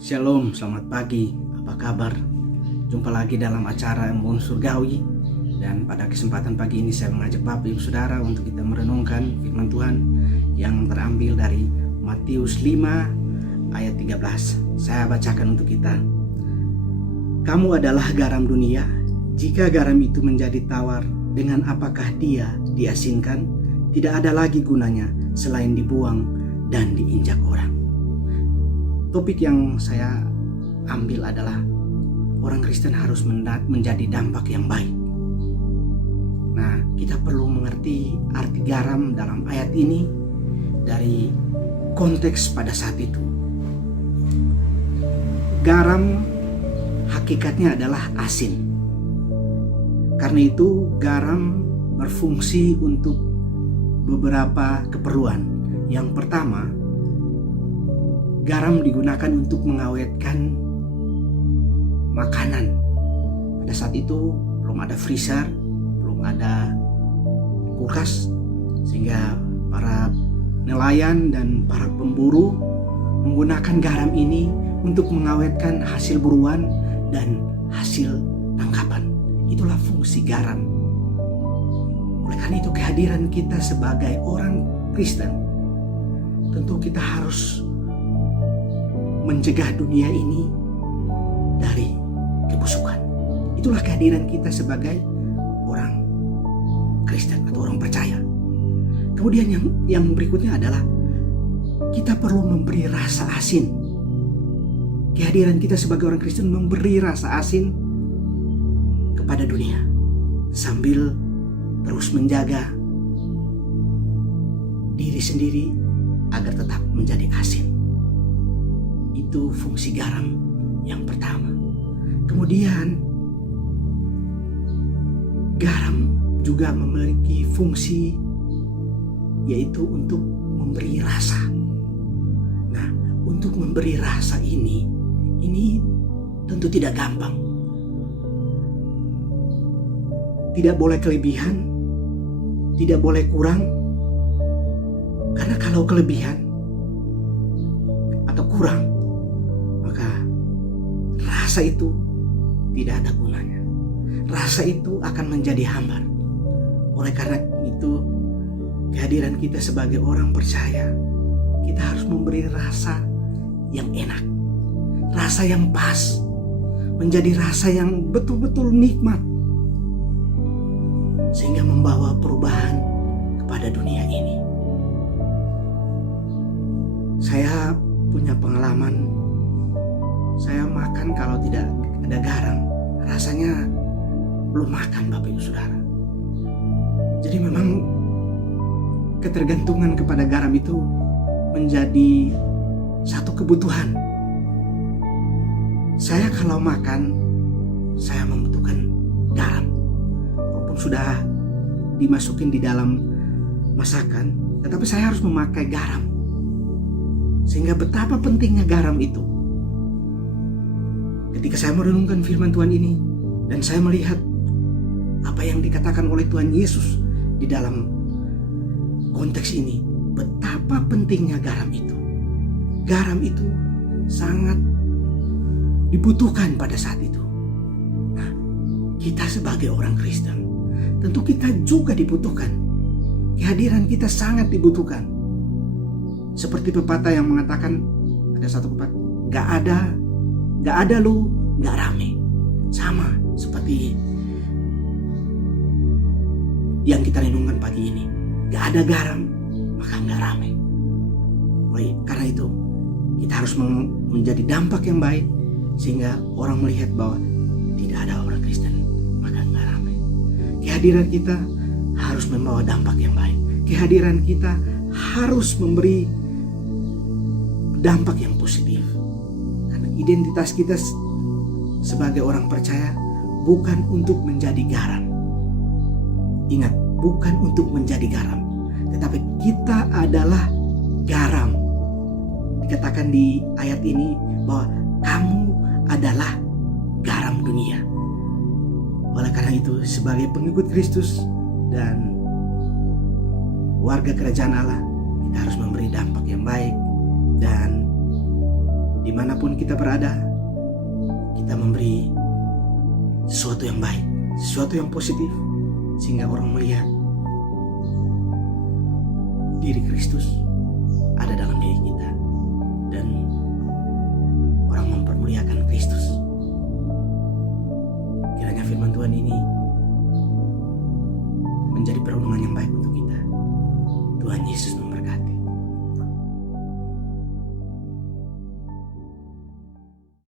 Shalom, selamat pagi. Apa kabar? Jumpa lagi dalam acara Embun Surgawi. Dan pada kesempatan pagi ini saya mengajak Bapak Ibu Saudara untuk kita merenungkan firman Tuhan yang terambil dari Matius 5 ayat 13. Saya bacakan untuk kita. Kamu adalah garam dunia. Jika garam itu menjadi tawar, dengan apakah dia diasinkan? Tidak ada lagi gunanya selain dibuang dan diinjak orang. Topik yang saya ambil adalah orang Kristen harus menjadi dampak yang baik. Nah, kita perlu mengerti arti garam dalam ayat ini dari konteks pada saat itu. Garam hakikatnya adalah asin. Karena itu garam berfungsi untuk beberapa keperluan. Yang pertama, garam digunakan untuk mengawetkan makanan. Pada saat itu belum ada freezer, belum ada kulkas, sehingga para nelayan dan para pemburu menggunakan garam ini untuk mengawetkan hasil buruan dan hasil tangkapan. Itulah fungsi garam. Oleh karena itu kehadiran kita sebagai orang Kristen, tentu kita harus mencegah dunia ini dari kebusukan. Itulah kehadiran kita sebagai orang Kristen atau orang percaya. Kemudian yang berikutnya adalah kita perlu memberi rasa asin. Kehadiran kita sebagai orang Kristen memberi rasa asin kepada dunia sambil terus menjaga diri sendiri agar tetap menjadi asin. Itu fungsi garam yang pertama. Kemudian garam juga memiliki fungsi yaitu untuk memberi rasa. Nah, untuk memberi rasa ini tentu tidak gampang. Tidak boleh kelebihan, tidak boleh kurang. Karena kalau kelebihan atau kurang, maka rasa itu tidak ada gunanya. Rasa itu akan menjadi hambar. Oleh karena itu, kehadiran kita sebagai orang percaya, kita harus memberi rasa yang enak, rasa yang pas, menjadi rasa yang betul-betul nikmat, sehingga membawa perubahan kepada dunia ini. Saya punya pengalaman, saya makan kalau tidak ada garam, rasanya belum makan, Bapak Ibu Saudara. Jadi memang ketergantungan kepada garam itu menjadi satu kebutuhan. Saya kalau makan, saya membutuhkan garam. Walaupun sudah dimasukin di dalam masakan, tetapi saya harus memakai garam. Sehingga betapa pentingnya garam itu. Ketika saya merenungkan firman Tuhan ini dan saya melihat apa yang dikatakan oleh Tuhan Yesus di dalam konteks ini, betapa pentingnya garam itu. Garam itu sangat dibutuhkan pada saat itu. Nah, kita sebagai orang Kristen, tentu kita juga dibutuhkan. Kehadiran kita sangat dibutuhkan. Seperti pepatah yang mengatakan, ada satu pepatah, gak ada lu, gak rame. Sama seperti yang kita renungkan pagi ini. Gak ada garam, maka gak rame. Oleh karena itu, kita harus menjadi dampak yang baik, sehingga orang melihat bahwa tidak ada orang Kristen, maka gak rame. Kehadiran kita harus membawa dampak yang baik. Kehadiran kita harus memberi dampak yang positif. Karena identitas kita sebagai orang percaya bukan untuk menjadi garam. Ingat, bukan untuk menjadi garam, tetapi kita adalah garam. Dikatakan di ayat ini bahwa kamu adalah garam dunia. Oleh karena itu, sebagai pengikut Kristus dan warga kerajaan Allah, kita harus memberi dampak yang baik dan dimanapun kita berada, kita memberi sesuatu yang baik, sesuatu yang positif, sehingga orang melihat diri Kristus ada dalam diri kita, dan orang mempermuliakan Kristus. Kiranya firman Tuhan ini menjadi perundungan yang baik untuk kita. Tuhan Yesus